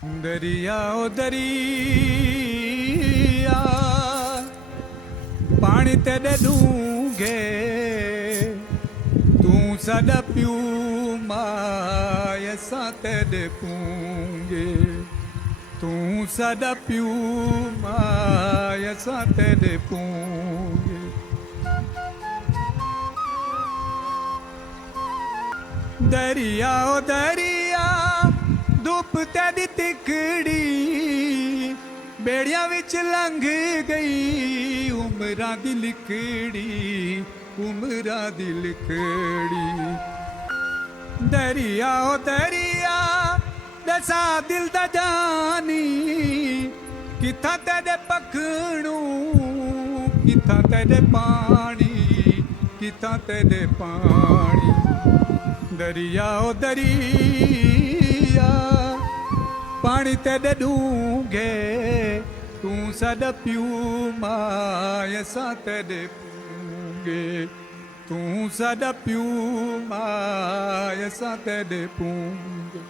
दरिया ओ दरिया पानी तेरे डूंगे तू सदा प्यू माय सा तेरे पूंगे तू सदा प्यू माय सा तेरे पूंगे दरिया ओ दरिया धुप तेरी तिकड़ी बेड़ियां विच लंघ गई उमरां दी लिकड़ी उमरां दी लिकड़ी दरिया ओ दरिया दसा दिल दा जानी किथा तेरे पखड़ू किथा तेरे पानी किथा तेरे पानी दरिया ओ दरिया पानी तेरे डूंगे तू सदा प्यू माय सा तेरे पूंगे तू सदा प्यू माय सा तेरे पूंगे